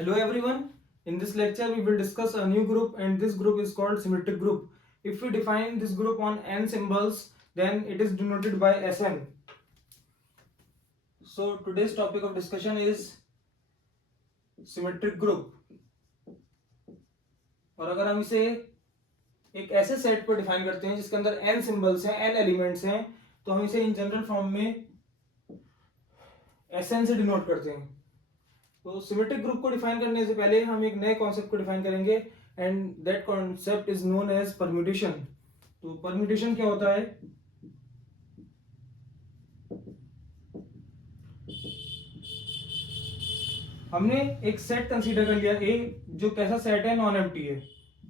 Hello everyone. In this lecture we will discuss a new group and this group is called symmetric group. If we define this group on n symbols then it is denoted by Sn. So today's topic of discussion is symmetric group. और अगर हम इसे एक ऐसे set पर define करते हैं जिसके अंदर n सिंबल्स हैं, n एलिमेंट्स हैं, तो हम इसे इन जनरल फॉर्म में Sn से डिनोट करते हैं. तो सिमेट्रिक ग्रुप को डिफाइन करने से पहले हम एक नए कॉन्सेप्ट को डिफाइन करेंगे and that concept is known as permutation. तो परम्यूटेशन क्या होता है? हमने एक सेट कंसीडर कर लिया ए, जो कैसा सेट है? नॉन एम्प्टी है.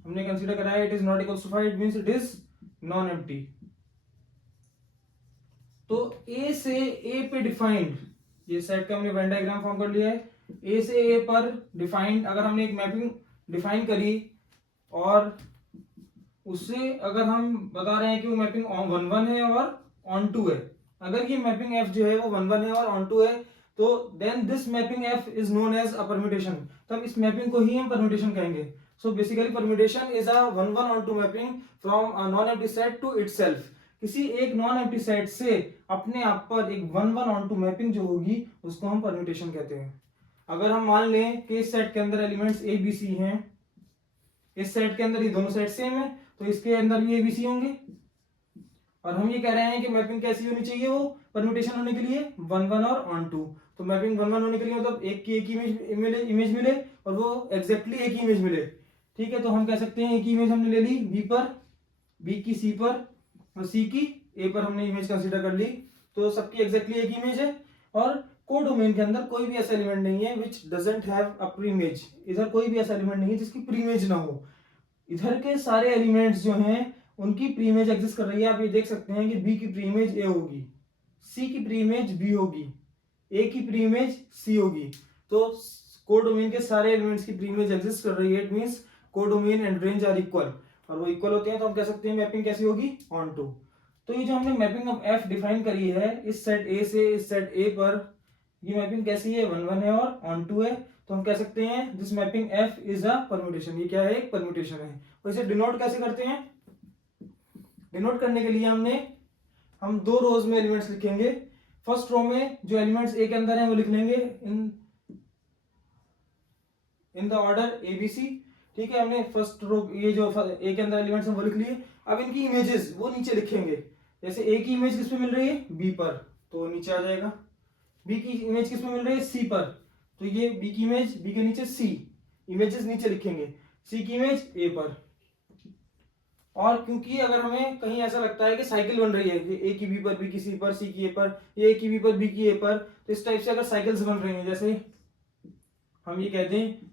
हमने कंसीडर करा है it is not equals to 5, it means it is non empty. तो ए से ए पे डिफाइंड ये सेट का हमने वेन डायग्राम फॉर्म कर लिया है. ए से ए पर डिफाइंड अगर हमने एक मैपिंग डिफाइन करी और उससे अगर हम बता रहे हैं कि वो मैपिंग ऑन 1 है और ऑन 2 है, अगर ये मैपिंग एफ जो है वो 1 है और ऑन 2 है, तो then this mapping F is known as a permutation. तो हम इस मैपिंग को ही हम परम्यूटेशन कहेंगे. So basically permutation is a 1 on 2 mapping from a non empty set to itself. किसी एक नॉन एम्प्टी सेट से अपने आप पर एक 1 ऑन 2 मैपिंग जो होगी उसको हम परम्यूटेशन कहते हैं. अगर हम मान लें कि इस सेट के अंदर एलिमेंट्स ए बी सी हैं, इस सेट के अंदर ये दोनों सेट सेम है, तो इसके अंदर भी ए बी सी होंगे. और हम ये कह रहे हैं कि मैपिंग कैसी होनी चाहिए? वो परम्यूटेशन होने के लिए 1 और ऑन 2. तो मैपिंग 1 होने के लिए मतलब एक की एक इमेज मिले और वो एग्जैक्टली एक ही इमेज मिले. ठीक है, तो हम कह सकते हैं एक ही इमेज हमने ले ली बी पर, बी की सी पर और सी की ए पर हमने इमेज कंसीडर कर ली. तो सबकी एग्जैक्टली एक इमेज है और कोडोमेन के अंदर कोई भी ऐसा एलिमेंट नहीं है विच डजंट हैव अ प्रीइमेज. इधर कोई भी ऐसा एलिमेंट नहीं है जिसकी प्रीइमेज ना हो. इधर के सारे एलिमेंट्स जो हैं उनकी प्रीइमेज एग्जिस्ट कर रही है. आप ये देख सकते हैं कि बी की प्रीइमेज ए होगी, सी की प्रीइमेज बी होगी, ए की प्रीइमेज सी होगी. तो कोडोमेन के सारे एलिमेंट्स की प्रीइमेज एग्जिस्ट कर रही है. It means codomain and range are equal. और वो इक्वल होते हैं तो हम कह सकते हैं मैपिंग कैसी होगी? ऑन 2. तो ये जो हमने मैपिंग ऑफ एफ डिफाइन करी है इस सेट ए से इस सेट ए पर, ये मैपिंग कैसी है? 1 है और ऑन 2 है. तो हम कह सकते हैं this mapping F is a permutation. ये क्या है? एक परम्यूटेशन है. तो इसे डिनोट कैसे करते हैं? डिनोट करने के लिए हम 2 रोज में एलिमेंट्स लिखेंगे. फर्स्ट रो में जो एलिमेंट्स ए के अंदर हैं वो लिख लेंगे in the order A B C. ठीक है, हमने फर्स्ट रो ये जो ए के अंदर एलिमेंट्स हैं वो लिख लिए. अब इनकी इमेजेस वो नीचे लिखेंगे. जैसे ए की इमेज किस पे मिल रही है? बी पर, तो नीचे आ जाएगा. बी की इमेज किस में मिल रही है? सी पर, तो ये बी की इमेज बी के नीचे सी, इमेजेस नीचे लिखेंगे. सी की इमेज ए पर. और क्योंकि अगर हमें कहीं ऐसा लगता है कि साइकिल बन रही है कि ए की बी पर, बी की सी पर, सी की ए पर, ये ए की बी पर, बी की ए पर, तो इस टाइप से अगर साइकिल्स बन रही हैं, जैसे हम ये कहते हैं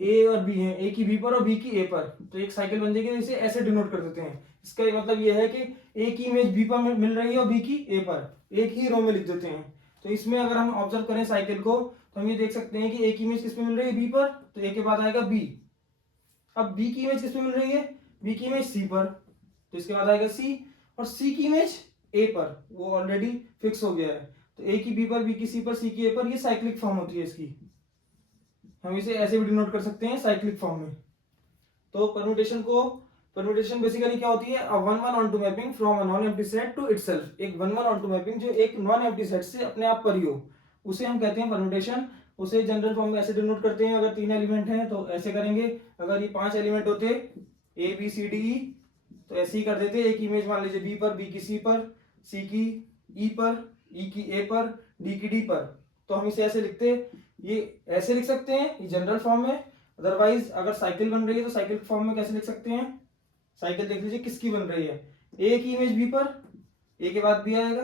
ए और बी है, ए की बी पर और बी की ए पर, तो एक साइकिल बन जाएगी. इसे ऐसे डिनोट कर देते हैं. इसका मतलब ये है कि ए की इमेज बी पर मिल रही है और बी की ए पर, एक ही रो में लिख देते हैं. तो इसमें अगर हम ऑब्जर्व करें साइकिल को तो हम ये देख सकते हैं कि ए की इमेज किस पे मिल रही है? बी पर, तो ए के बाद आएगा बी. अब बी की इमेज किस पे मिल रही है? बी की इमेज सी पर, तो इसके बाद आएगा सी. और सी की इमेज ए पर, वो ऑलरेडी फिक्स हो गया है. तो ए की बी पर, बी की सी पर, सी की ए पर, ये साइक्लिक फॉर्म होती है इसकी. हम इसे ऐसे भी डिनोट कर सकते हैं साइक्लिक फॉर्म में. तो परम्यूटेशन बेसिकली क्या होती है? 1 on 2 mapping from a non empty set to itself. एक 1 ऑन 2 मैपिंग जो एक नॉन एम्प्टी सेट से अपने आप पर ही हो, उसे हम कहते हैं परम्यूटेशन. उसे जनरल फॉर्म में ऐसे डिनोट करते हैं. अगर 3 एलिमेंट हैं तो ऐसे करेंगे. अगर ये 5 एलिमेंट होते ए बी सी डी ई, तो ऐसे ही कर देते. एक इमेज मान लीजिए बी पर, बी की सी पर, सी की ई पर, ई की ए पर, डी की डी पर, तो हम इसे ऐसे लिखते. ये ऐसे लिख सकते हैं, ये जनरल फॉर्म में. अदरवाइज अगर साइकिल बन रही है तो साइकिल फॉर्म में कैसे लिख सकते हैं? साइकिल देख लीजिए किसकी बन रही है. ए की इमेज बी पर, ए के बाद बी आएगा.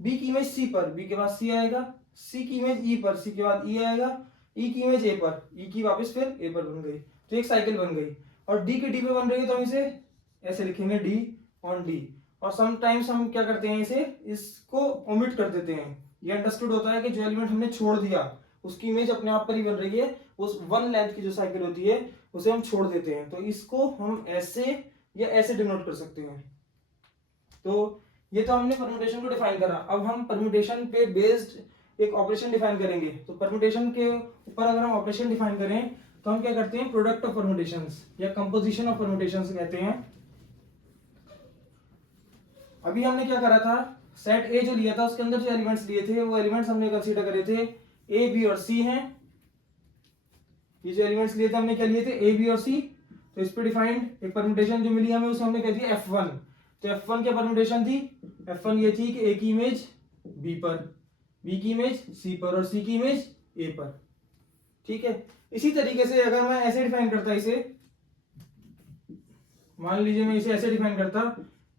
बी की इमेज सी पर, बी के बाद सी आएगा. सी की इमेज ई पर, सी के बाद ई आएगा. ई की इमेज ए पर, ई की वापस फिर ए पर बन गई. तो एक साइकिल बन गई. और डी की डी पे बन रही है तो हम इसे ऐसे लिखेंगे डी ऑन डी. और समटाइम्स हम क्या करते हैं, इसे इसको ओमिट कर देते हैं. ये अंडरस्टूड होता है कि जो एलिमेंट हमने छोड़ दिया उसकी इमेज अपने आप पर ही बन रही है. उस 1 लेंथ की जो साइकिल होती है उसे हम छोड़ देते हैं. तो इसको हम ऐसे या ऐसे डिनोट कर सकते हैं. तो ये तो हमने परम्यूटेशन को डिफाइन करा. अब हम परम्यूटेशन पे बेस्ड एक ऑपरेशन डिफाइन करेंगे। तो परम्यूटेशन के ऊपर अगर हम ऑपरेशन डिफाइन करें तो हम क्या करते हैं, प्रोडक्ट ऑफ परम्यूटेशंस या कंपोजिशन ऑफ परम्यूटेशंस कहते हैं। अभी हमने क्या करा था, सेट ए जो लिया था उसके अंदर जो एलिमेंट्स लिए थे वो एलिमेंट्स हमने कंसीडर करे थे ए बी और सी हैं। ये जो एलिमेंट्स लिए थे हमने क्या लिए थे, ए बी और सी। तो इस पे डिफाइंड एक परम्यूटेशन जो मिली हमें उसे हमने कह दिया F1। तो F1 क्या परम्यूटेशन थी, F1 ये थी कि ए की इमेज बी पर, बी की इमेज सी पर और सी की इमेज ए पर। ठीक है, इसी तरीके से अगर मैं ऐसे डिफाइन करता इसे, मान लीजिए मैं इसे ऐसे डिफाइन करता,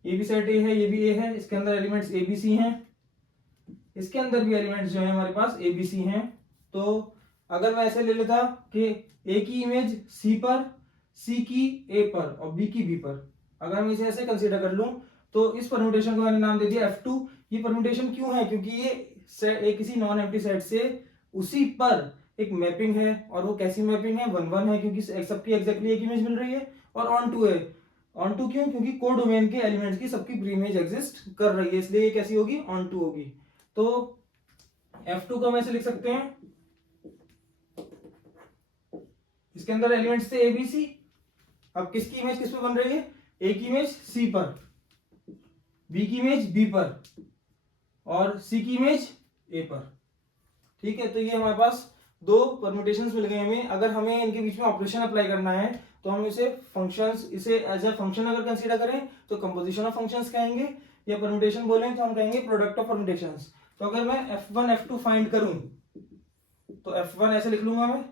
ये भी सेट ए है ये भी ए है, इसके अंदर एलिमेंट्स ए बी सी हैं, इसके अंदर भी एलिमेंट्स जो है हमारे पास ए बी सी हैं। तो अगर मैं ऐसे ले लेता कि ए की इमेज सी पर, सी की ए पर और बी की बी पर, अगर मैं इसे ऐसे कंसीडर कर लूं तो इस परम्यूटेशन को मैंने नाम दे दिया F2। ये परम्यूटेशन क्यों है, क्योंकि ये किसी नॉन एम्प्टी सेट से उसी पर एक मैपिंग है, और वो कैसी मैपिंग है, 1-1 है क्योंकि सबकी एग्जैक्टली एक इमेज मिल रही है, और ऑन टू है। ऑन टू क्यों, क्योंकि कोडोमेन के एलिमेंट्स की सबकी प्री इमेज एग्जिस्ट कर रही है, इसलिए ये कैसी होगी, ऑन टू होगी। तो F2 को हम ऐसे लिख सकते हैं, इसके अंदर एलिमेंट्स थे ए बी सी। अब किसकी इमेज किस पे बन रही है, ए की इमेज सी पर, बी की इमेज बी पर और सी की इमेज ए पर। ठीक है, तो ये हमारे पास दो परम्यूटेशंस मिल गए हमें। अगर हमें इनके बीच में ऑपरेशन अप्लाई करना है तो हम इसे फंक्शंस, इसे एज अ फंक्शन अगर कंसीडर करें तो कंपोजिशन ऑफ फंक्शंस कहेंगे, या परम्यूटेशन बोलें तो हम कहेंगे प्रोडक्ट ऑफ परम्यूटेशंस। तो अगर मैं F1 F2 फाइंड करूं तो F1 ऐसे लिख लूंगा मैं,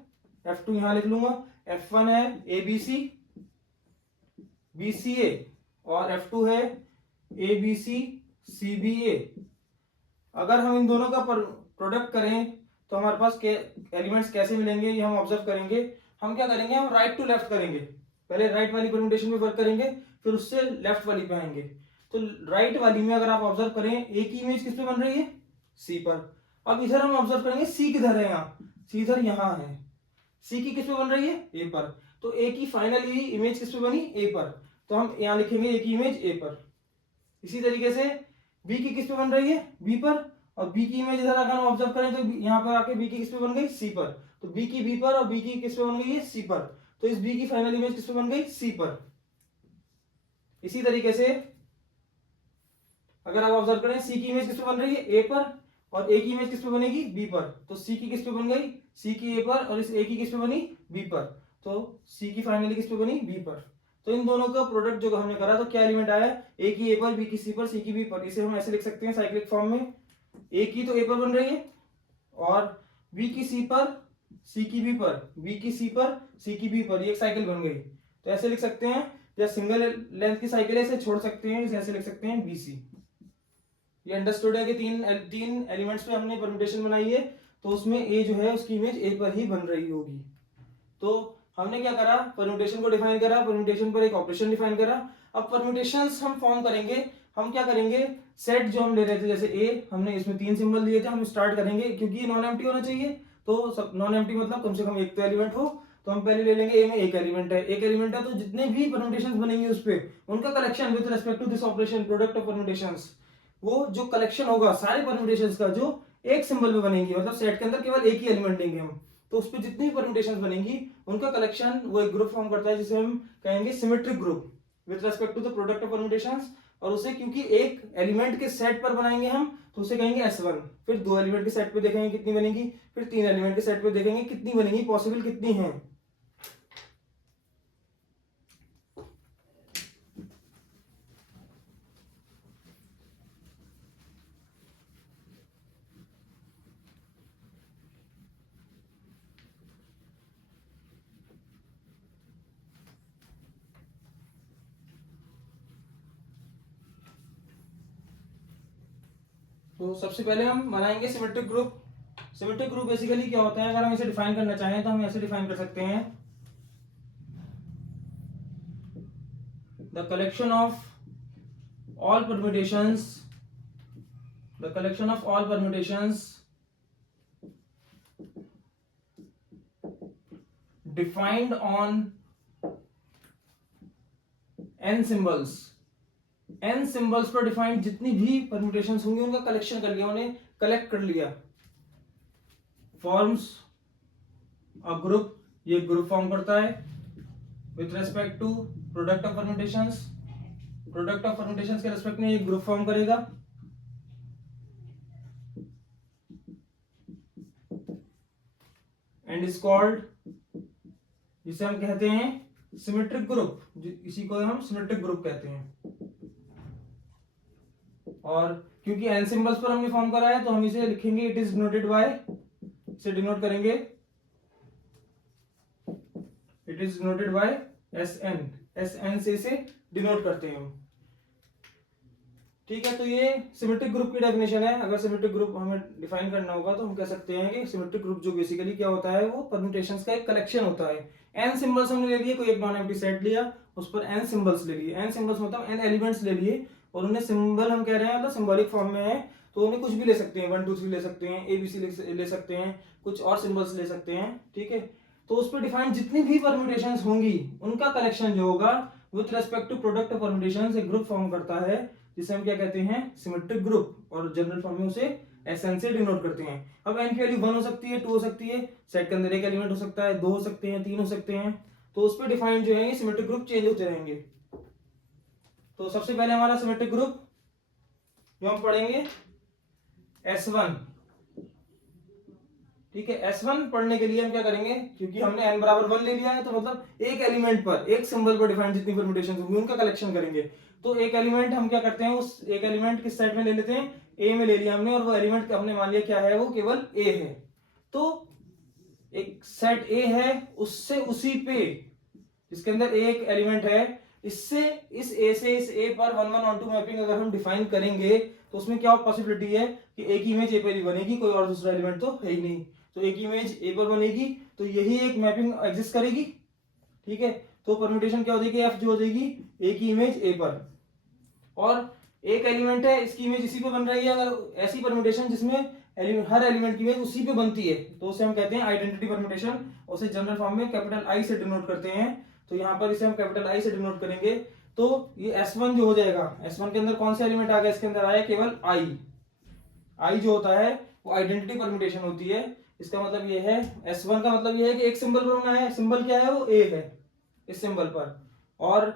F2 यहां लिख लूंगा। F1 है ए बी सी बी सी ए और F2 है ए बी सी सी बी ए। अगर हम इन दोनों का प्रोडक्ट करें तो हमारे पास एलिमेंट्स कैसे मिलेंगे ये हम ऑब्जर्व करेंगे। हम क्या करेंगे, हम राइट टू लेफ्ट करेंगे, पहले राइट वाली परम्यूटेशन पे वर्क करेंगे फिर उससे लेफ्ट वाली पे आएंगे। तो राइट वाली में अगर आप ऑब्जर्व करें ए की इमेज किस पे बन रही है, सी पर। अब इधर हम ऑब्जर्व करेंगे सी किधर है, यहाँ सी इधर यहाँ है, सी की किस पे बन रही है, ए पर। तो ए की फाइनली इमेज किस पे बनी, ए पर, तो हम यहाँ लिखेंगे ए की इमेज ए पर। इसी तरीके से बी की किस पे बन रही है, बी पर, और बी की इमेज इधर अगर हम ऑब्जर्व करें तो यहाँ पर आके बी की किस पे बन गई, सी पर। तो बी की बी पर और बी की किस पे बन गई है, सी पर। तो इस बी की फाइनल इमेज किस पे बन गई, सी पर। इसी तरीके से अगर आप ऑब्जर्व करें सी की इमेज किस पे बन रही है, ए पर, और ए की इमेज किस पे बनेगी, बी पर। तो सी की किस पे बन गई, सी की ए पर, और इस ए की किस पे बनी, बी पर। तो सी की फाइनली किस पे बनी, बी पर। तो इन दोनों का प्रोडक्ट जो हमने करा तो क्या एलिमेंट आया, ए की ए पर, बी की सी पर, सी की बी पर। इसे हम ऐसे लिख सकते हैं साइक्लिक फॉर्म में, ए की तो ए पर बन रही है और बी की सी पर, सी की बी पर, बी की सी पर, सी की बी पर, ये एक साइकिल बन गई। तो ऐसे लिख सकते हैं, या सिंगल लेंथ की साइकिल है इसे छोड़ सकते हैं, इसे ऐसे लिख सकते हैं बीसी। ये अंडरस्टूड है कि तीन एलिमेंट्स पे हमने परम्यूटेशन बनाई है, तो उसमें ए जो है उसकी इमेज ए पर ही बन रही होगी। तो हमने क्या करा, परम्यूटेशन को डिफाइन करा, परम्यूटेशन पर एक ऑपरेशन डिफाइन करा। अब परम्यूटेशंस हम फॉर्म करेंगे, हम क्या करेंगे, सेट जो हम ले रहे थे जैसे ए, हमने इसमें 3 सिंबल दिए थे, हम स्टार्ट करेंगे क्योंकि नॉन एम्प्टी होना चाहिए। तो सब नॉन एम्प्टी मतलब कम से कम एक तो एलिमेंट हो। तो हम पहले ले लेंगे ए में एक एलिमेंट है, एक एलिमेंट है, तो जितने भी परम्यूटेशंस बनेंगे उस पे उनका collection with respect to this operation product of permutations, वो जो कलेक्शन होगा सारे परम्यूटेशंस का जो एक सिंबल में बनेंगी, मतलब सेट के अंदर केवल एक ही एलिमेंट लेंगे हम, तो उस पे जितनी भी परम्यूटेशंस बनेंगी उनका कलेक्शन वो एक ग्रुप फॉर्म करता है जिसे हम कहेंगे symmetric group with respect to the product of permutations. और उसे क्योंकि एक एलिमेंट के सेट पर बनाएंगे हम तो उसे कहेंगे S1। फिर 2 एलिमेंट के सेट पे देखेंगे कितनी बनेगी, फिर 3 एलिमेंट के सेट पे देखेंगे कितनी बनेगी, पॉसिबल कितनी है। तो सबसे पहले हम बनाएंगे symmetric group. Symmetric group basically क्या होता है, अगर हम इसे डिफाइन करना चाहें तो हम ऐसे डिफाइन कर सकते हैं, the collection of all permutations, the collection of all permutations defined on n symbols. n symbols पर डिफाइंड जितनी भी परम्यूटेशंस होंगी उनका कलेक्शन कर लिया, उन्हें कलेक्ट कर लिया। फॉर्म्स अ ग्रुप, ये ग्रुप फॉर्म करता है with respect to product of permutations, product of permutations के रेस्पेक्ट में ये ग्रुप फॉर्म करेगा। एंड इज कॉल्ड, जिसे हम कहते हैं सिमेट्रिक ग्रुप, इसी को हम सिमेट्रिक ग्रुप कहते हैं। और क्योंकि एन सिंबल्स पर हमने फॉर्म करा है तो हम इसे लिखेंगे इट इज डिनोटेड बाय, इसे डिनोट करेंगे it is denoted by S N, S N से इसे डिनोट करते हैं हम। ठीक है, तो ये सिमेट्रिक ग्रुप की डेफिनेशन है। अगर सिमेट्रिक ग्रुप हमें डिफाइन करना होगा तो हम कह सकते हैं कि सिमेट्रिक ग्रुप जो बेसिकली क्या होता है, वो परम्यूटेशंस का एक कलेक्शन होता है। एन सिंबल्स हमने ले लिए, कोई एक नॉन एम्प्टी सेट लिया, उस पर एन सिंबल्स ले लिए, एन सिंबल्स मतलब एन एलिमेंट्स ले लिए, और उन्हें सिंबल हम कह रहे हैं मतलब सिंबॉलिक फॉर्म में है, तो उन्हें कुछ भी ले सकते हैं, 1 2 3 ले सकते हैं, एबीसी ले सकते हैं, कुछ और सिंबल्स ले सकते हैं। ठीक है, तो उस पर डिफाइन जितनी भी परम्यूटेशंस होंगी उनका कलेक्शन जो होगा with respect to product of permutations एक ग्रुप फॉर्म करता है, जिसे हम क्या कहते हैं, सिमेट्रिक ग्रुप, और जनरल फॉर्म में उसे एसएन से डिनोट करते हैं। अब एन की वैल्यू 1 हो सकती है, 2 हो सकती है, सेट के अंदर एक एलिमेंट हो सकता है, 2 हो सकते हैं, 3 हो सकते हैं, तो उस पर डिफाइन जो है ये सिमेट्रिक ग्रुप चेंज होते रहेंगे। तो सबसे पहले हमारा सिमेट्रिक ग्रुप जो हम पढ़ेंगे S1। ठीक है, S1 पढ़ने के लिए हम क्या करेंगे, क्योंकि हमने n बराबर 1 ले लिया है, तो मतलब एक एलिमेंट पर, एक सिंबल पर डिफाइन जितनी परम्यूटेशंस होंगी उनका कलेक्शन करेंगे। तो एक एलिमेंट हम क्या करते हैं, उस एक एलिमेंट किस सेट में ले लेते हैं, ए में ले लिया हमने, और वो एलिमेंट हमने मान लिया क्या है, वो केवल ए है। तो एक सेट ए है, उससे उसी पे जिसके अंदर एक एलिमेंट है, इससे इस ए से इस ए पर 1 1 ऑन 2 मैपिंग अगर हम डिफाइन करेंगे तो उसमें क्या पॉसिबिलिटी है कि एक इमेज ए पर ही बनेगी, कोई और दूसरा एलिमेंट तो है ही नहीं, तो एक इमेज ए पर बनेगी, तो यही एक मैपिंग एग्जिस्ट करेगी। ठीक है, तो परम्यूटेशन क्या हो जाएगी, एफ जो हो जाएगी ए की इमेज ए पर, और एक एलिमेंट है इसकी इमेज इसी पे बन रही है। अगर ऐसी परम्यूटेशन जिसमें हर एलिमेंट की इमेज उसी पे बनती है तो उसे हम कहते हैं आइडेंटिटी परम्यूटेशन, उसे जनरल फॉर्म में कैपिटल आई से डिनोट करते हैं। तो यहाँ पर इसे हम कैपिटल आई से डिनोट करेंगे। तो ये S1 जो हो जाएगा, S1 के अंदर कौन सा एलिमेंट आ गया, इसके अंदर आया केवल आई। आई जो होता है वो आइडेंटिटी परम्यूटेशन होती है। इसका मतलब ये है, S1 का मतलब ये है कि एक सिंबल पर होना है, सिंबल क्या है, वो ए है इस सिंबल पर, और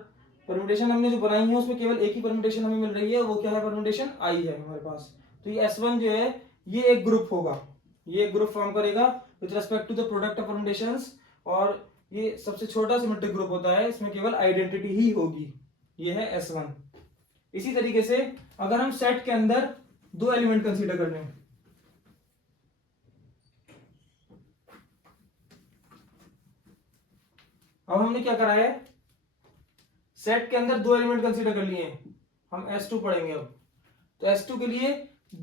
परम्यूटेशन हमने जो बनाई है उसमें केवल एक ही परम्यूटेशन हमें मिल रही है, वो क्या है, परम्यूटेशन आई है हमारे पास। तो ये S1 जो है ये एक ग्रुप होगा, ये एक ग्रुप फॉर्म करेगा with respect to the product of permutations, और ये सबसे छोटा सिमेट्रिक ग्रुप होता है, इसमें केवल आइडेंटिटी ही होगी, ये है S1। इसी तरीके से अगर हम सेट के अंदर 2 एलिमेंट कंसीडर कर लें, अब हमने क्या करा है, सेट के अंदर 2 एलिमेंट कंसीडर कर लिए, हम S2 पढ़ेंगे अब। तो S2 के लिए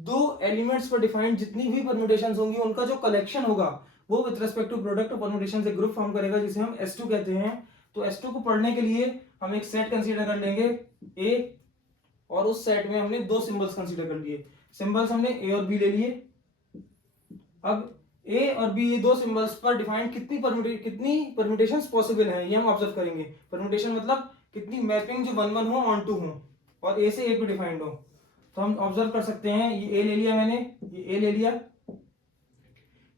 2 एलिमेंट्स पर डिफाइंड जितनी भी परम्यूटेशंस होंगी उनका जो कलेक्शन होगा वो with respect to product of permutation से ग्रुप फॉर्म करेगा, जिसे हम S2 कहते हैं। तो S2 को पढ़ने के लिए हम एक सेट कंसीडर कर लेंगे A, और उस सेट में हमने 2 सिंबल्स कंसीडर कर लिए। सिंबल्स हमने A और B ले लिए। अब A और B ये 2 सिंबल्स पर डिफाइंड कितनी परम्यूटेशंस पॉसिबल हैं ये हम ऑब्जर्व करेंगे। परम्यूटेशन मतलब कितनी मैपिंग जो 1 1 हो ऑन 2 हो और A से A पे डिफाइंड हो। तो हम ऑब्जर्व कर सकते हैं, ये A ले लिया मैंने, ये A ले लिया,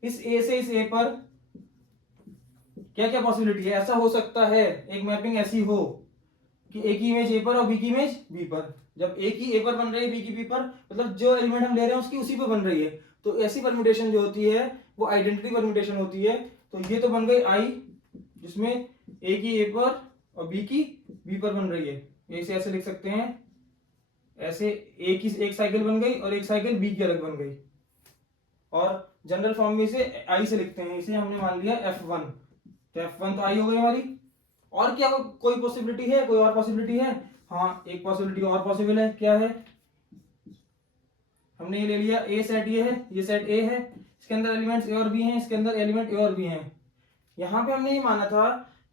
इस A से इस A पर क्या क्या पॉसिबिलिटी है, ऐसा हो सकता है एक मैपिंग ऐसी हो कि A की इमेज A पर और B की इमेज B पर। जब A की A पर बन रही है, B की B पर, मतलब जो एलिमेंट हम ले रहे हैं उसकी उसी पर बन रही है, तो ऐसी परम्यूटेशन जो होती है वो आइडेंटिटी परम्यूटेशन होती है। तो ये तो बन गई I, जिसमें A की A पर और B की B पर बन रही है, इसे ऐसे लिख सकते हैं, ऐसे A की एक साइकिल बन गई और एक साइकिल B की अलग बन गई, और जनरल फॉर्म में इसे I से लिखते हैं, इसे हमने मान लिया F1। तो F1 तो I हो गई हमारी। और क्या कोई पॉसिबिलिटी है, कोई और पॉसिबिलिटी है? हाँ, एक पॉसिबिलिटी और पॉसिबल है, क्या है, हमने ये ले लिया A सेट, ये है, ये सेट A है, इसके अंदर एलिमेंट्स A और B हैं, इसके अंदर एलिमेंट A और B हैं। यहाँ पे हमने ये माना था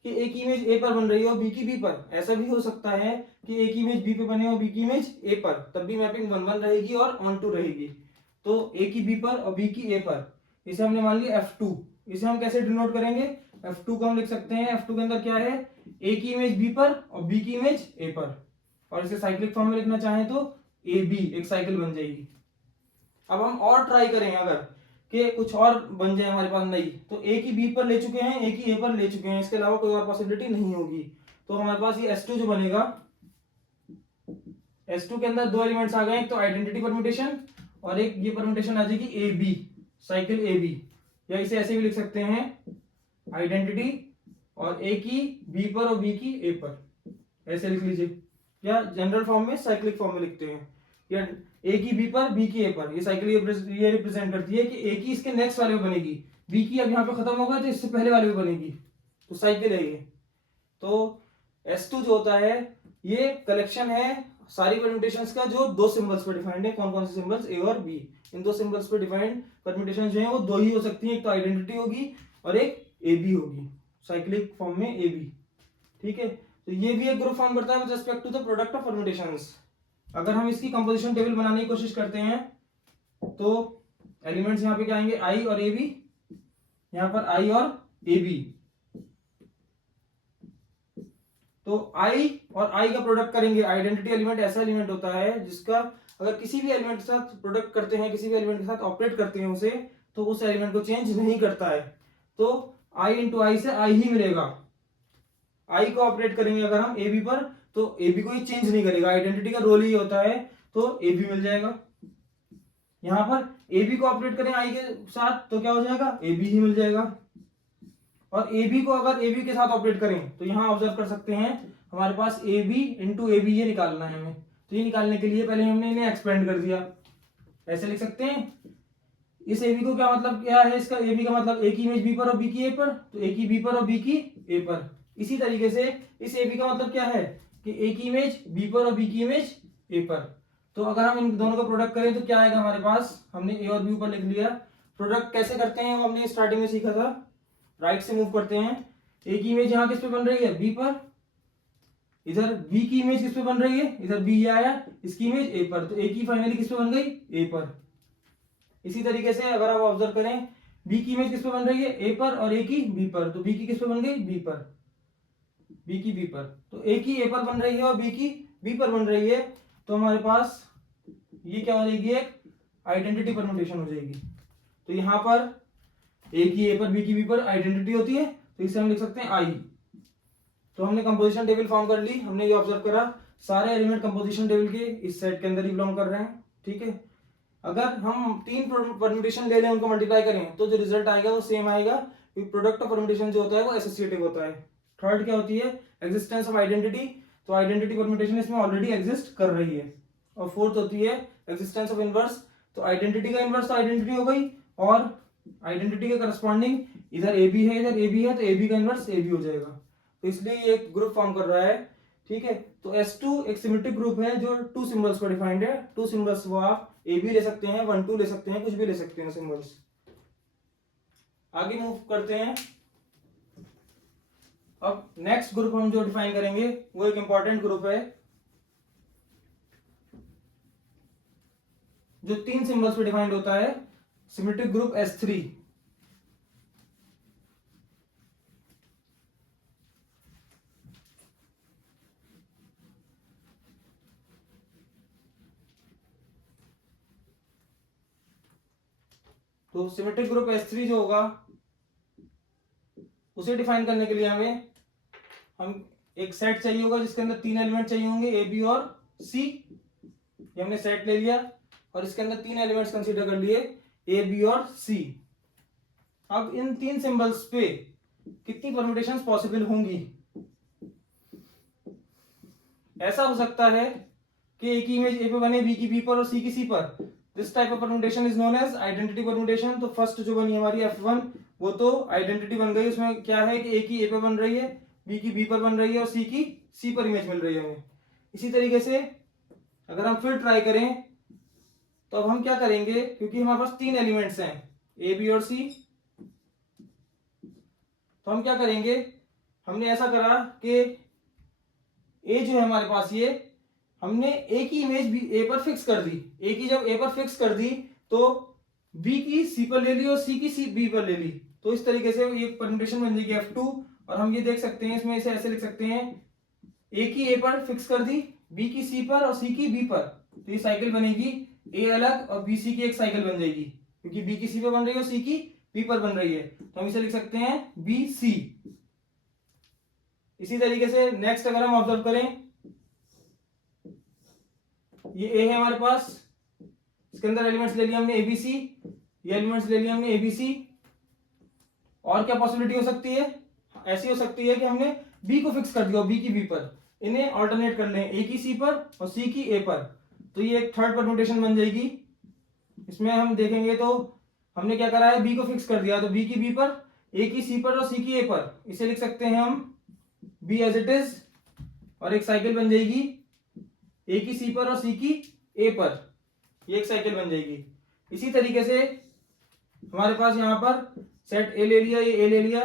कि A की इमेज A पर बन रही है और B की B पर। ऐसा भी हो सकता है कि A की इमेज B पे बने और B की इमेज A पर, तब भी मैपिंग 1 1 रहेगी और ऑन 2 रहेगी। तो A की B पर और B की A पर, इसे हमने मान लिया F2। इसे हम कैसे डिनोट करेंगे, F2 को हम लिख सकते हैं, F2 के अंदर क्या है, A की इमेज B पर और B की इमेज A पर, और इसे साइक्लिक फॉर्म में लिखना चाहें तो AB एक साइकिल बन जाएगी। अब हम और ट्राई करें, अगर कि कुछ और बन जाए हमारे पास नई, तो ए की बी पर ले चुके हैं, ए की ए पर ले चुके हैं, इसके अलावा कोई और पॉसिबिलिटी नहीं होगी। तो हमारे पास ये S2 जो बनेगा, S2 के अंदर दो एलिमेंट्स आ गए, एक तो आइडेंटिटी परम्यूटेशन और एक ये परम्यूटेशन आ जाएगी A B, cycle A B, या इसे ऐसे भी लिख सकते हैं आइडेंटिटी और ए की बी पर और बी की ए पर, ऐसे लिख लीजिए, या जनरल फॉर्म में साइक्लिक फॉर्म में लिखते हैं, या ए की बी पर बी की ए पर। ये साइकिल ये रिप्रेजेंट करती है कि ए की इसके नेक्स्ट वाले में बनेगी, बी की अब यहाँ पे खत्म होगा तो इससे पहले वाले में बनेगी, तो साइकिल है ये। तो S2 जो होता है ये कलेक्शन है सारी परम्यूटेशंस का जो दो सिंबल्स पर डिफाइंड है। कौन कौन से सिंबल्स? ए और बी। इन दो सिंबल्स पर डिफाइंड परम्यूटेशंस जो है वो दो ही हो सकती है, एक तो आइडेंटिटी होगी और एक ए बी होगी, साइक्लिक फॉर्म में ए बी। ठीक है, तो ये भी एक ग्रुप फॉर्म करता है with respect to the product of permutations. अगर हम इसकी कंपोजिशन टेबल बनाने की कोशिश करते हैं तो एलिमेंट्स यहाँ पे क्या आएंगे? आई और ए बी, यहाँ पर आई और ए बी। तो आई और आई का प्रोडक्ट करेंगे। आइडेंटिटी एलिमेंट ऐसा एलिमेंट होता है जिसका अगर किसी भी एलिमेंट के साथ प्रोडक्ट करते हैं, किसी भी एलिमेंट के साथ ऑपरेट करते हैं उसे, तो उस एलिमेंट को चेंज नहीं करता है। तो आई इंटू आई से आई ही मिलेगा। आई को ऑपरेट करेंगे अगर हम ए बी पर, तो ए बी को ये चेंज नहीं करेगा, आइडेंटिटी का रोल ही होता है, तो ए बी मिल जाएगा। यहां पर ए बी को ऑपरेट करें आई के साथ तो क्या हो जाएगा? ए बी ही मिल जाएगा। और ए बी को अगर ए बी के साथ ऑपरेट करें तो यहां ऑब्जर्व कर सकते हैं हमारे पास A B into A B ये निकालना है हमें। तो ये निकालने के लिए पहले हमने इन्हें एक्सपेंड कर दिया, ऐसे लिख सकते हैं। इस ए बी को क्या मतलब क्या है इसका? ए बी का मतलब ए की इमेज बी पर और बी की ए पर, तो ए की बी पर और बी की ए पर। इसी तरीके से इस ए बी का मतलब क्या है कि ए की इमेज बी पर और बी की इमेज ए पर। तो अगर हम इन दोनों का प्रोडक्ट करें तो क्या आएगा हमारे पास? हमने ए और बी ऊपर लिख लिया। प्रोडक्ट कैसे करते हैं वो हमने स्टार्टिंग में सीखा था। राइट से मूव करते हैं। ए की इमेज यहाँ किस पे बन रही है? बी पर। इधर बी की इमेज किस पे बन रही है? इधर बी आया, इसकी इमेज ए पर, तो ए की फाइनली किस पे बन गई? ए पर। इसी तरीके से अगर आप ऑब्जर्व करें बी की इमेज किस पे बन रही है? ए पर, और ए की बी पर, तो बी की किस पे बन गई? बी पर, बी की बी पर। तो ए की ए पर बन रही है और बी की बी पर बन रही है, तो हमारे पास ये क्या हो जाएगी? एक आइडेंटिटी परम्यूटेशन हो जाएगी। तो यहां पर ए की ए पर बी की बी पर आइडेंटिटी होती है, तो इसे हम लिख सकते हैं आई। तो हमने कंपोजिशन टेबल फॉर्म कर ली। हमने ये ऑब्जर्व करा सारे एलिमेंट कंपोजिशन टेबल के इस सेट के अंदर ही बिलोंग कर रहे हैं। ठीक है, अगर हम तीन परम्यूटेशन ले लें, उनको मल्टीप्लाई करें, तो जो रिजल्ट आएगा वो सेम आएगा, क्योंकि प्रोडक्ट ऑफ परम्यूटेशन जो होता है वो एसोसिएटिव होता है। थर्ड क्या होती है? Existence of identity. तो आइडेंटिटी परम्यूटेशन इसमें ऑलरेडी एग्जिस्ट कर रही है। और फोर्थ होती है एग्जिस्टेंस ऑफ इनवर्स। तो आइडेंटिटी का इनवर्स तो आइडेंटिटी हो गई, और आइडेंटिटी के करस्पॉन्डिंग इधर ए बी है, इधर ए बी है, तो ए बी का इनवर्स ए बी हो जाएगा। तो इसलिए ये एक ग्रुप फॉर्म कर रहा है। ठीक है, तो S2 एक सिमेट्रिक ग्रुप है जो टू सिंबल्स पर डिफाइंड है। टू सिंबल्स वो आप ए बी ले सकते हैं, 1 2 ले सकते हैं, कुछ भी ले सकते हैं सिंबल्स। आगे मूव करते हैं। अब नेक्स्ट ग्रुप हम जो डिफाइन करेंगे वो एक इंपॉर्टेंट ग्रुप है जो तीन सिंबल्स पर डिफाइंड होता है, सिमेट्रिक ग्रुप S3। तो सिमेट्रिक ग्रुप S3 जो होगा उसे डिफाइन करने के लिए हम एक सेट चाहिए होगा जिसके अंदर तीन एलिमेंट चाहिए होंगे, ए बी और सी। ये हमने सेट ले लिया और इसके अंदर तीन एलिमेंट्स कंसीडर कर लिए, ए बी और सी। अब इन तीन सिंबल्स पे कितनी परम्यूटेशंस पॉसिबल होंगी? ऐसा हो सकता है कि ए की इमेज ए पे बने, बी की बी पर और सी की सी पर। This type of permutation is known as identity permutation. तो फर्स्ट जो बनी हमारी F1 वो तो आइडेंटिटी बन गई। उसमें क्या है कि ए की ए पे बन रही है, बी की बी पर बन रही है और सी की सी पर इमेज मिल रही है हमें। इसी तरीके से अगर हम फिर ट्राई करें तो अब हम क्या करेंगे, क्योंकि हमारे पास तीन एलिमेंट्स हैं ए बी और सी, तो हम क्या करेंगे, हमने ऐसा करा कि ए जो है हमारे पास ये हमने ए की इमेज बी ए पर फिक्स कर दी। ए की जब ए पर फिक्स कर दी तो बी की सी पर ले ली और सी की सी बी पर ले ली। तो इस तरीके से ये परम्यूटेशन बन जाएगी F2। और हम ये देख सकते हैं इसमें इसे ऐसे लिख सकते हैं, ए की ए पर फिक्स कर दी, बी की सी पर और सी की बी पर, तो ये साइकिल बनेगी, ए अलग और बी सी की एक साइकिल बन जाएगी, क्योंकि बी की सी पर बन रही है और सी की पी पर बन रही है, तो हम इसे लिख सकते हैं बी सी। इसी तरीके से नेक्स्ट अगर हम ऑब्जर्व करें, ये ए है हमारे पास, इसके अंदर एलिमेंट्स ले लिया हमने एबीसी, ये एलिमेंट्स ले लिया हमने एबीसी। और क्या पॉसिबिलिटी हो सकती है, ऐसी हो सकती है कि हमने बी को फिक्स कर दिया बी की बी पर, इन्हें ऑल्टरनेट कर लें, ए की सी पर और सी की ए पर, तो ये एक थर्ड परम्यूटेशन बन जाएगी। इसमें हम देखेंगे तो हमने क्या करा है, बी को फिक्स कर दिया, तो बी की बी पर, ए की सी पर और सी की ए पर, इसे लिख सकते हैं हम बी एज इट इज, और एक साइकिल बन जाएगी ए की सी पर और सी की ए पर, ये एक साइकिल बन जाएगी। इसी तरीके से हमारे पास यहाँ पर सेट ए ले लिया, ये ए ले लिया,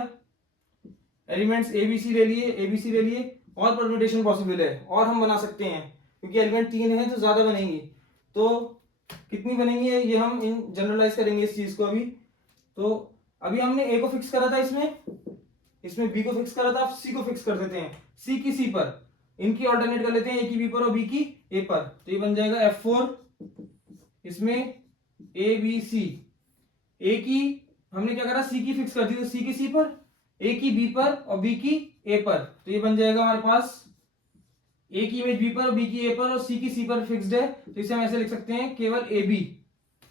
एलिमेंट्स एबीसी ले लिए, एबीसी ले लिए, और परम्यूटेशन पॉसिबल है और हम बना सकते हैं, क्योंकि एलिमेंट 3 है तो ज्यादा बनेंगी, तो कितनी बनेंगी ये हम इन जनरलाइज करेंगे इस चीज को अभी। तो अभी हमने ए को फिक्स करा था, इसमें बी को फिक्स करा था, सी को फिक्स कर देते हैं सी की सी पर, इनकी ऑल्टरनेट कर लेते हैं, ए की बी पर और बी की ए पर, तो ये बन जाएगा F4, इसमें ए बी सी, ए की हमने क्या करा, सी की फिक्स कर दी, तो सी की सी पर, ए की बी पर और बी की ए पर, तो ये बन जाएगा हमारे पास ए की इमेज बी पर, बी की ए पर और सी की सी पर फिक्स्ड है, तो इसे हम ऐसे लिख सकते हैं केवल A B,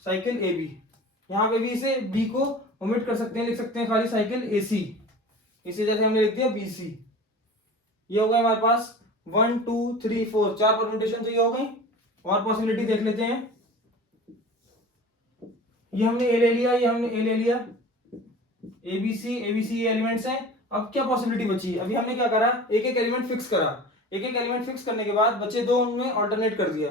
cycle A B. यहाँ पे भी इसे बी को ओमिट कर सकते हैं, लिख सकते हैं खाली साइकिल ए सी, इसी जैसे हमने लिख दिया बी सी। ये हो गया हमारे पास 1 2 3 4 4 परम्यूटेशन, तो ये हो गई। और पॉसिबिलिटी देख लेते हैं, ये हमने ए ले लिया, ये हमने ए ले लिया, एबीसी एलिमेंट्स हैं। अब क्या पॉसिबिलिटी बची, अभी हमने क्या करा, एक एक एलिमेंट फिक्स करा, एक एक एलिमेंट फिक्स करने के बाद बचे दो, उनमें ऑल्टरनेट कर दिया,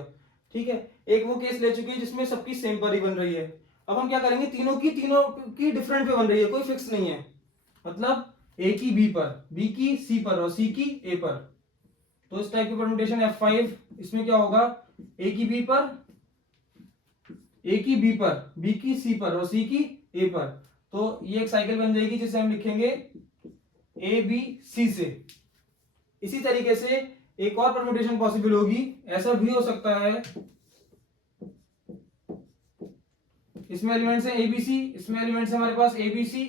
ठीक है। एक वो केस ले चुके हैं जिसमें सबकी सेम पर ही बन रही है, अब हम क्या करेंगे, तीनों की डिफरेंट पे बन रही है, कोई फिक्स नहीं है, मतलब ए की बी पर, बी की सी पर और सी की ए पर, तो इस टाइप की परम्यूटेशन F5। इसमें क्या होगा, ए की बी पर, ए की बी पर, बी की सी पर और सी की ए पर, तो ये एक साइकिल बन जाएगी जिसे हम लिखेंगे ए बी सी से। इसी तरीके से एक और परम्यूटेशन पॉसिबल होगी, ऐसा भी हो सकता है, इसमें एलिमेंट्स है एबीसी, इसमें एलिमेंट्स है हमारे पास एबीसी,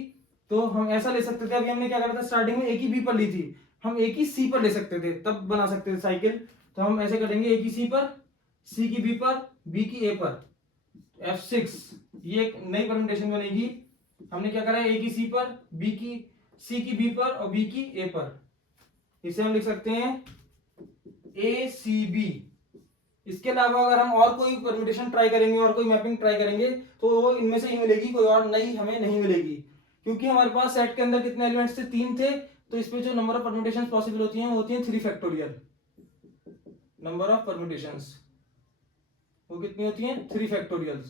तो हम ऐसा ले सकते थे, अभी हमने क्या करा था, स्टार्टिंग में ए की बी पर ली थी, हम ए की सी पर ले सकते थे, तब बना सकते थे साइकिल, तो हम ऐसे करेंगे ए की सी पर, सी की बी पर, बी की ए पर, F6, ये एक नई परम्यूटेशन बनेगी। हमने क्या करा, ए की सी पर, बी की सी की बी पर और बी की ए पर, इसे हम लिख सकते हैं ए सी बी। इसके अलावा अगर हम और कोई परम्यूटेशन ट्राई करेंगे और कोई मैपिंग ट्राई करेंगे तो वो इनमें से ही मिलेगी, कोई और नई हमें नहीं मिलेगी, क्योंकि हमारे पास सेट के अंदर कितने एलिमेंट्स थे, 3 थे, तो इसमें जो नंबर ऑफ परम्यूटेशन पॉसिबल होती हैं वो होती हैं 3 फैक्टोरियल, नंबर ऑफ परम्यूटेशंस वो कितनी होती हैं, 3 फैक्टोरियल।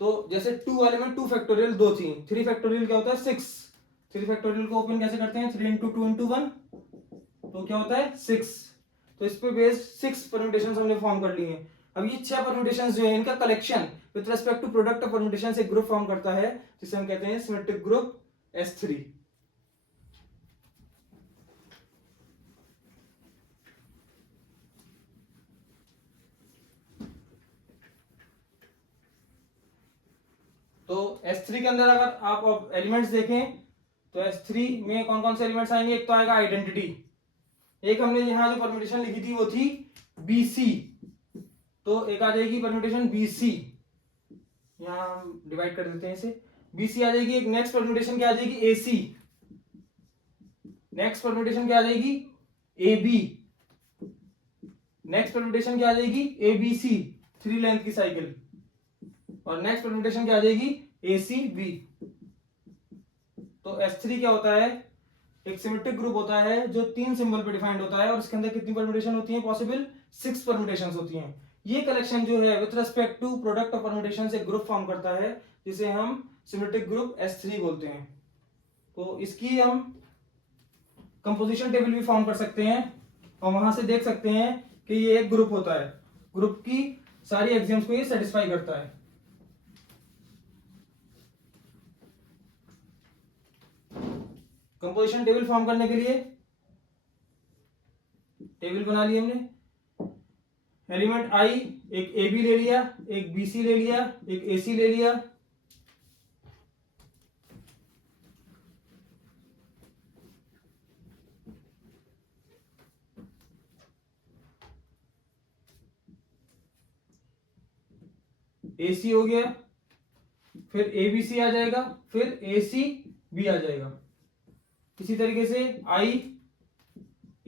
तो जैसे 2 वाले में 2 फैक्टोरियल 2 थी, 3 फैक्टोरियल क्या होता है 6, 3 फैक्टोरियल को ओपन कैसे करते हैं, 3 इंटू 2 इंटू 1, तो क्या होता है 6, तो इस पे बेस्ड 6 परम्यूटेशंस हमने फॉर्म कर ली हैं। अब ये 6 परम्यूटेशंस जो है इनका collection with respect to product of permutation से ग्रुप फॉर्म करता है, जिसे हम कहते हैं सिमेट्रिक ग्रुप S3। तो S3 के अंदर अगर आप एलिमेंट्स देखें तो S3 में कौन कौन से एलिमेंट्स आएंगे, एक तो आएगा आइडेंटिटी, एक हमने यहाँ जो परम्यूटेशन लिखी थी वो थी BC, तो एक आ जाएगी परम्यूटेशन BC, यहाँ हम डिवाइड कर देते हैं इसे, BC आ जाएगी। एक नेक्स्ट परम्यूटेशन क्या आ जाएगी AC, नेक्स्ट परम्यूटेशन क्या आ जाएगी AB, नेक्स्ट परम्यूटेशन क्या आ जाएगी ABC, 3 लेंथ की साइकिल, और नेक्स्ट परम्यूटेशन क्या आ जाएगी ACB। तो S3 क्या होता है, एक सिमेट्रिक ग्रुप होता है जो 3 सिंबल पे डिफाइंड होता है, और इसके अंदर कितनी परम्यूटेशन होती है पॉसिबल, 6 परम्यूटेशंस होती हैं। ये कलेक्शन जो है with respect to product of permutation से ग्रुप फॉर्म करता है, जिसे हम सिमेट्रिक ग्रुप S3 बोलते हैं। तो इसकी हम कंपोजिशन टेबल भी फॉर्म कर सकते हैं, और वहां से देख सकते हैं कि ये एक ग्रुप होता है, ग्रुप की सारी एक्सियम्स को ये सेटिस्फाई करता है। कंपोजिशन टेबल फॉर्म करने के लिए टेबल बना ली हमने, एलिमेंट I एक AB ले लिया, एक BC ले लिया, एक AC ले लिया, AC हो गया, फिर ABC आ जाएगा, फिर ACB आ जाएगा। इसी तरीके से I,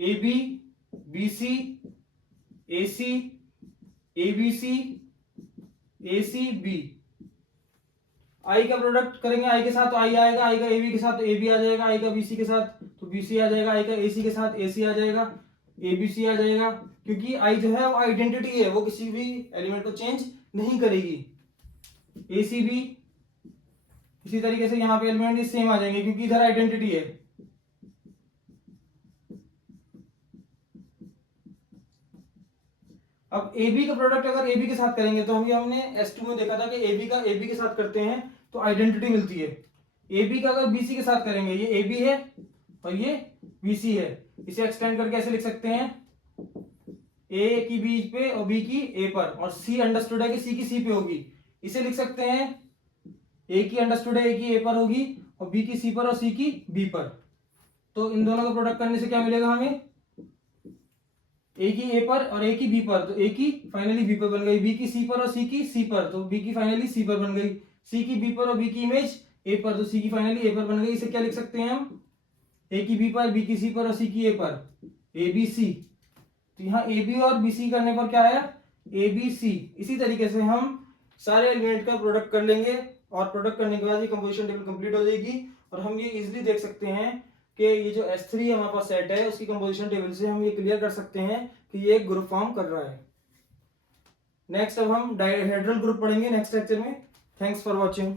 AB, BC, AC, ABC, ACB। I का प्रोडक्ट करेंगे I के साथ तो I आएगा, I का AB के साथ तो AB आ जाएगा, I का BC के साथ तो BC आ जाएगा, I का AC के साथ AC आ जाएगा, ABC आ जाएगा। क्योंकि I जो है वो आइडेंटिटी है, वो किसी भी एलिमेंट को चेंज नहीं करेगी। ACB इसी तरीके से यहाँ पे एलिमेंट सेम आ जाएंगे क्योंकि इधर आइडेंटिटी है। अब AB का प्रोडक्ट अगर AB के साथ करेंगे तो हमने S2 में देखा था कि AB का AB के साथ करते हैं तो आइडेंटिटी मिलती है। AB का अगर BC के साथ करेंगे, ये AB है और ये BC है, इसे एक्सटेंड करके ऐसे लिख सकते हैं A की B पे और B की A पर, और C अंडरस्टूड है कि C की C पे होगी, इसे लिख सकते हैं A की अंडरस्टूड है A की A पर होगी और B की C पर और C की B पर। तो इन दोनों का प्रोडक्ट करने से क्या मिलेगा हमें, A की A पर और A की B पर, तो A की फाइनली B पर बन गई, B की C पर और C की C पर, तो B की फाइनली C पर बन गई, C की B पर और B की इमेज A पर, तो C की फाइनली A पर बन गई। इसे क्या लिख सकते हैं हम, A की B पर, B की C पर और C की A पर, ABC। तो यहाँ AB और BC करने पर क्या आया, ABC। इसी तरीके से हम सारे एलिमेंट का प्रोडक्ट कर लेंगे और प्रोडक्ट करने के बाद ये कंपोजिशन टेबल कंप्लीट हो जाएगी और हम ये इजीली देख सकते हैं कि ये जो S3 हमारे पास सेट है उसकी कंपोजिशन टेबल से हम ये क्लियर कर सकते हैं कि ये एक ग्रुप फॉर्म कर रहा है। नेक्स्ट अब हम डायहेड्रल ग्रुप पढ़ेंगे नेक्स्ट लेक्चर में। Thanks for watching.